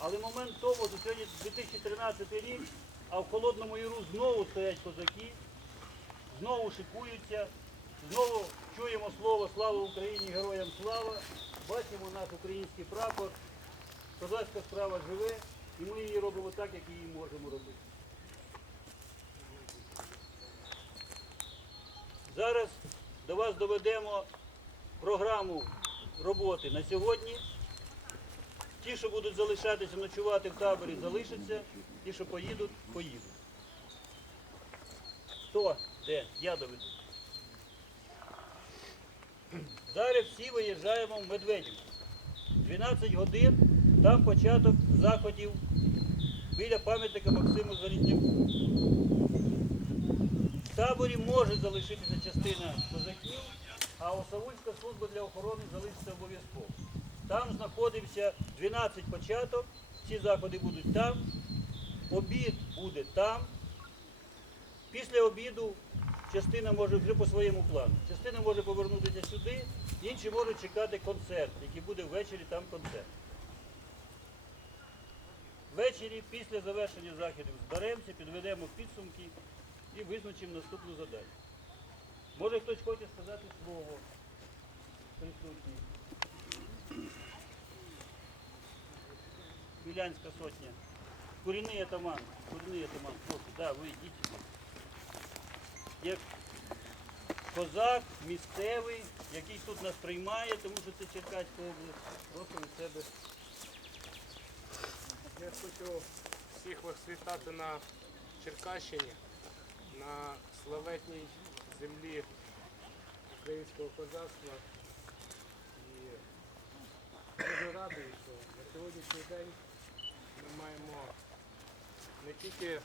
Але момент в тому, що сьогодні 2013 рік, а в Холодному Яру знову стоять козаки, знову шикуються, знову чуємо слово Слава Україні, героям слава. Бачимо наш український прапор. Козацька справа живе, і ми її робимо так, як її можемо робити. Зараз до вас доведемо програму роботи на сьогодні. Ті, що будуть залишатися ночувати в таборі, залишаться. Ті, що поїдуть, поїдуть. Хто? Де? Я доведу. Зараз всі виїжджаємо в Медведівку. 12 годин, там початок заходів біля пам'ятника Максиму Залізняку. В таборі може залишитися частина козаків, а Осавульська служба для охорони залишиться обов'язково. Там знаходився 12 початок, всі заходи будуть там, обід буде там. Після обіду частина може вже по своєму плану. Частина може повернутися сюди, інші можуть чекати концерт, який буде ввечері там концерт. Ввечері після завершення заходів зберемося, підведемо підсумки і визначимо наступну задачу. Може хтось хоче сказати слово присутній. Білянська сотня. Курінний атаман. Курінний атаман. Прошу, да, ви йдіть. Як козак місцевий, який тут нас приймає, тому що це Черкаська область. Прошу від себе. Я хочу всіх вас вітати на Черкащині, на славетній землі українського козацтва. І дуже радий, що на сьогоднішній день ми маємо не тільки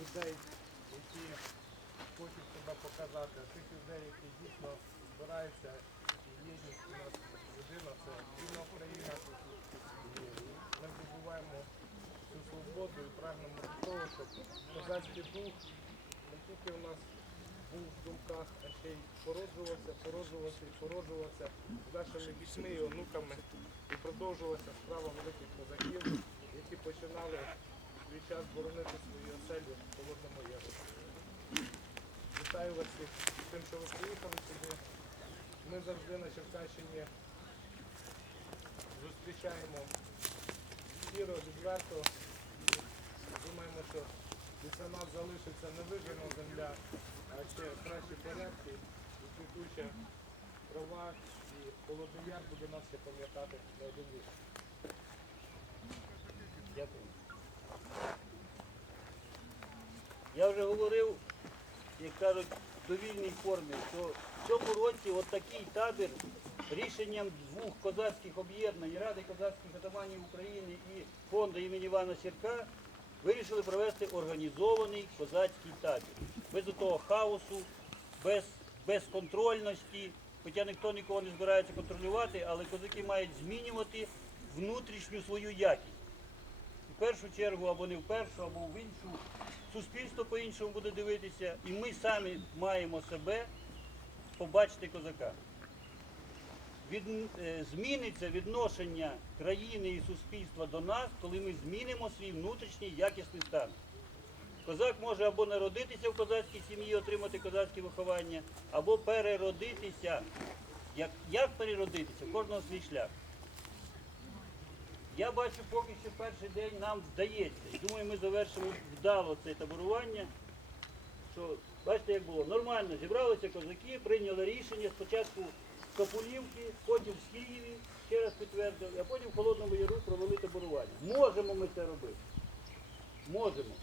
людей, які хочуть себе показати, а тих людей, які дійсно збираються і єдність у нас єдина, це вільна Україна. Ми здобуваємо цю свободу і прагнемо до того, щоб козацький дух не тільки у нас в а ще й породжувався, породжувався і породжувався з нашими дітьми і онуками і продовжувалася справа великих козаків, які починали свій час боронити свої оселі в Холодному Яру. Вітаю вас з тим, що ви приїхали сюди. Ми завжди на Черкащині зустрічаємо щиро, відверто. Думаємо, що після нас залишиться не вижена земля, а ще кращі порядки і квітуча трава, і Холодний Яр буде нас ще пам'ятати на один вік. Дякую. Я вже говорив, як кажуть, в довільній формі, що в цьому році от такий табір рішенням двох козацьких об'єднань Ради козацьких атаманів України і фонду імені Івана Сірка вирішили провести організований козацький табір. Без того хаосу, без безконтрольності, хоча ніхто нікого не збирається контролювати, але козаки мають змінювати внутрішню свою якість в першу чергу або не в першу, або в іншу. Суспільство по-іншому буде дивитися, і ми самі маємо себе побачити козака. Від, е, зміниться відношення країни і суспільства до нас, коли ми змінимо свій внутрішній якісний стан. Козак може або народитися в козацькій сім'ї, отримати козацьке виховання, або переродитися. Як, як переродитися? Кожного свій шлях. Я бачу, поки що перший день нам вдається. І думаю, ми завершимо вдало це таборування. Що, бачите, як було? Нормально зібралися козаки, прийняли рішення спочатку в Капулівці, потім в Києві, ще раз підтвердили, а потім в Холодному Яру провели таборування. Можемо ми це робити. Можемо.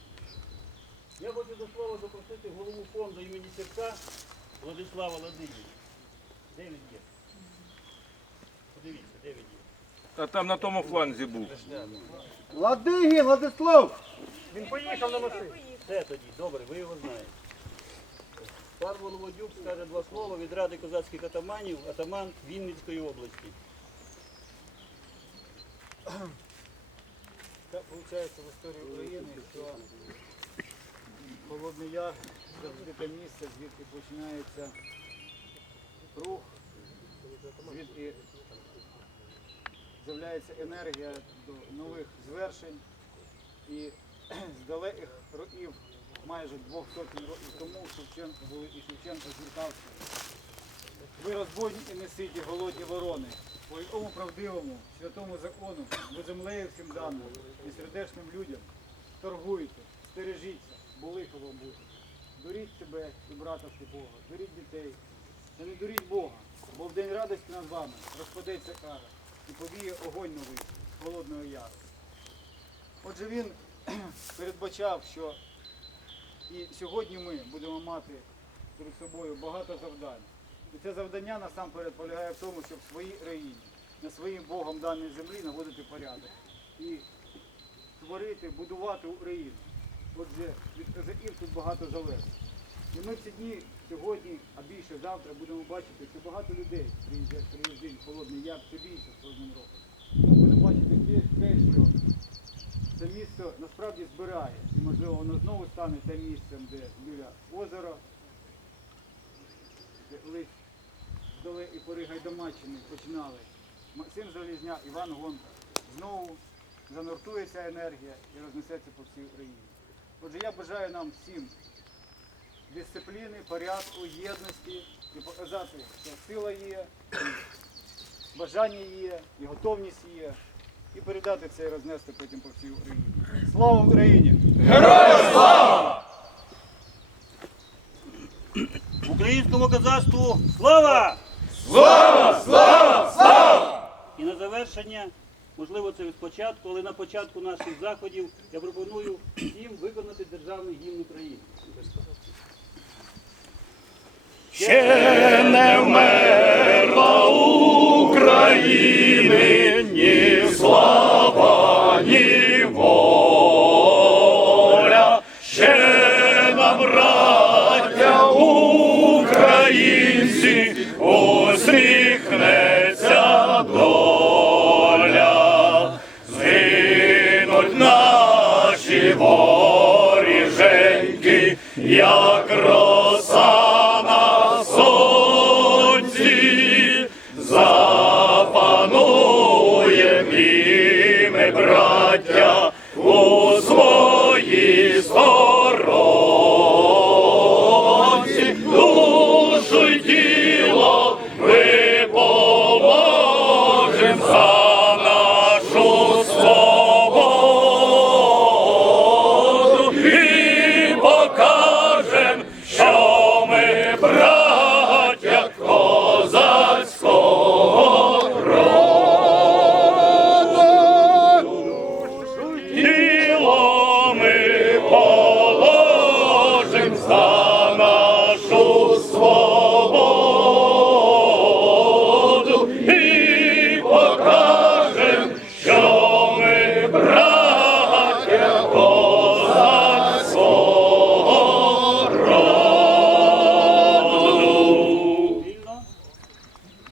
Я хочу до слова запросити голову фонду імені Сірка Владислава Ладині. Де він є? Подивіться, де він є. А там на тому фланзі був. Ладигі, Владислав! Він поїхав на машині. Все тоді, добре, ви його знаєте. Пан Володюк скаже два слова від Ради козацьких атаманів, атаман Вінницької області. Так виходить в історії України, що Холодний Яр завжди те місце, звідки починається рух, звідки з'являється енергія до нових звершень. І з далеких років, майже двох сотень років тому, Шевченко були і Шевченко звертався. Ви розбойні і неситі голодні ворони, по якому правдивому, святому закону, бо землею всім даному і сердечним людям торгуйте, стережіться, бо лихо вам буде. Дуріть себе і брата сліпого, дуріть дітей, та не дуріть Бога, бо в день радості над вами розпадеться кара і повіє огонь новий з холодного яру. Отже, він передбачав, що і сьогодні ми будемо мати перед собою багато завдань. І це завдання насамперед полягає в тому, щоб в своїй країні, на своїм Богом даній землі наводити порядок і творити, будувати Україну. Отже, від козаків тут багато залежить. І ми ці дні сьогодні, а більше завтра будемо бачити, що багато людей приїздять приїздить в Холодний Яр, це більше з кожним роком. Будемо бачити те, те, що це місто насправді збирає. І можливо воно знову стане тим місцем, де біля озера, де колись з далекої пори Гайдамаччини починали Максим Залізняк, Іван Гонта. Знову занортується енергія і рознесеться по всій Україні. Отже, я бажаю нам всім дисципліни, порядку, єдності і показати, що сила є, бажання є, і готовність є, і передати це і рознести потім по всій Україні. Слава Україні! Героям слава! Українському козацтву слава! Слава! Слава! Слава! І на завершення, можливо, це від початку, але на початку наших заходів я пропоную всім виконати державний гімн України. Ще не вмерла України